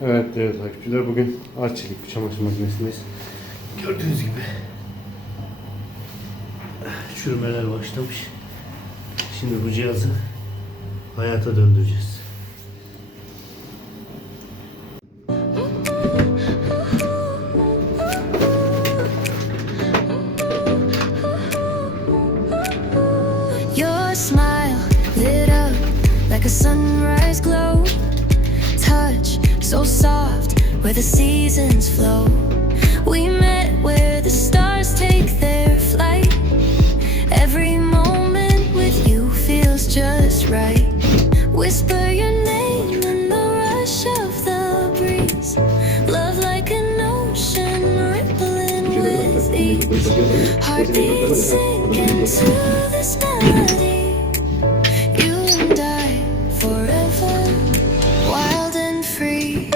Evet değerli takipçiler, bugün arçelik bir çamaşır makinesindeyiz. Gördüğünüz gibi çürümeler başlamış. Şimdi bu cihazı hayata döndüreceğiz. Your smile lit up like a sunrise glow. Touch so soft where the seasons flow. We met where the stars take their flight. Every moment with you feels just right. Whisper your name in the rush of the breeze. Love like an ocean rippling with ease. Heartbeats sink into this melody. You and I forever, wild and free.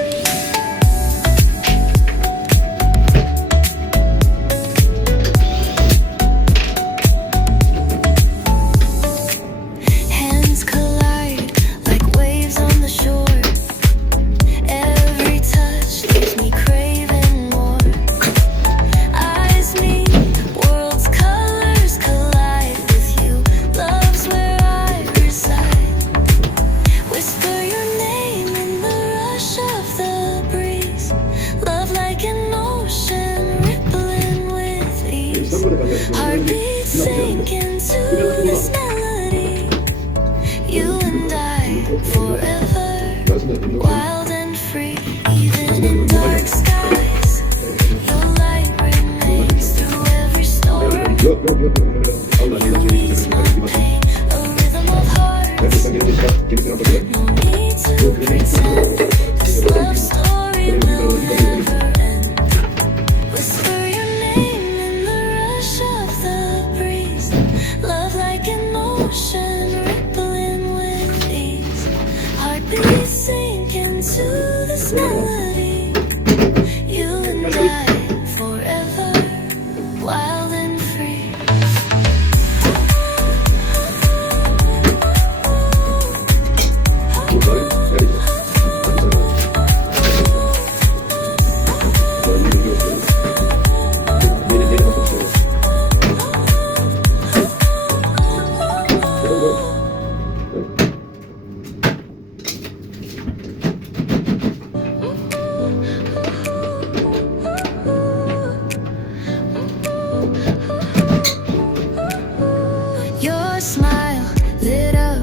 Hands collide like waves on the shore. Every touch leaves me craving more. Eyes meet, worlds' colors collide with you. Love's where I reside. Whisper your name in the rush of the breeze. Love like an ocean rippling with ease. Heartbeats sink into this melody. You and I forever, wild and free. Even in dark skies, your light remains through every storm. You ease my pain, a rhythm of hearts. No need to pretend. This love story will never end. Whisper your name in the rush of the breeze. Love like an ocean rippling with ease. Heartbeats sink into this melody. You and I forever, wild and free. Your smile lit up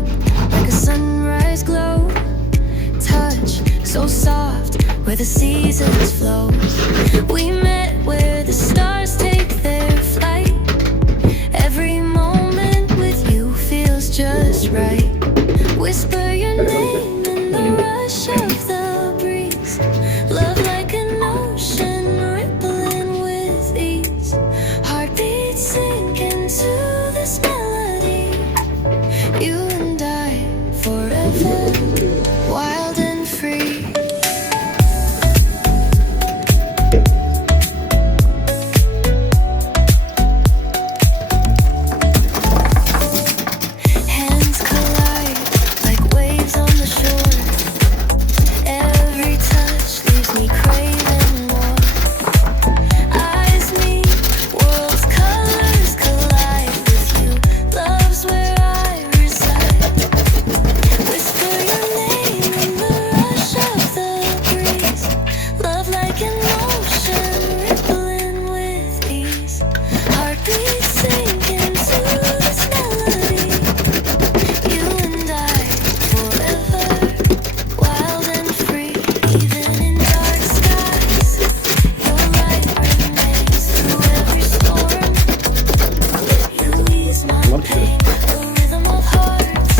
like a sunrise glow. Touch so soft where the seasons flow. We met where the stars take their flight. Every moment with you feels just right. Whisper your name in the rush of the breeze. Love like an ocean rippling with ease. Heartbeats sink into this melody. You and I forever, wild and free. Hands collide like waves on the shore. Every touch leaves me craving more. Eyes meet, worlds' colors collide with you. Love's where I reside. Whisper your name in the rush of the breeze. Love like an ocean rippling with ease. Heartbeats sink into this melody. You and I forever, wild and free. Even in dark skies, your light remains through every storm. You ease my pain, a rhythm of hearts.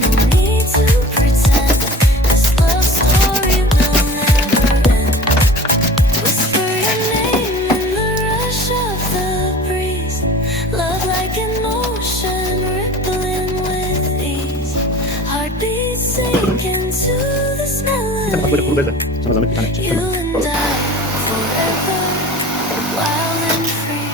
No need to pretend. This love story will never end. Whisper your name in the rush of the breeze. Love like an ocean rippling with ease. Heartbeats sink into this melody. You and I forever, wild and free.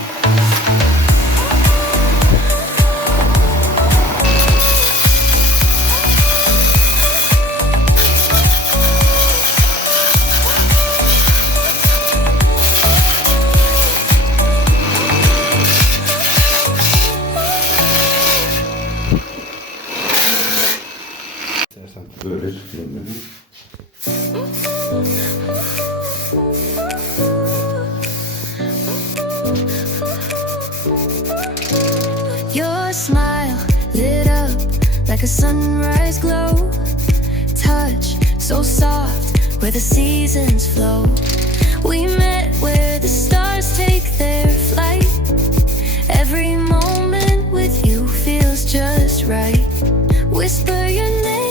a sunrise glow. Touch so soft where the seasons flow. We met where the stars take their flight. Every moment with you feels just right. Whisper your name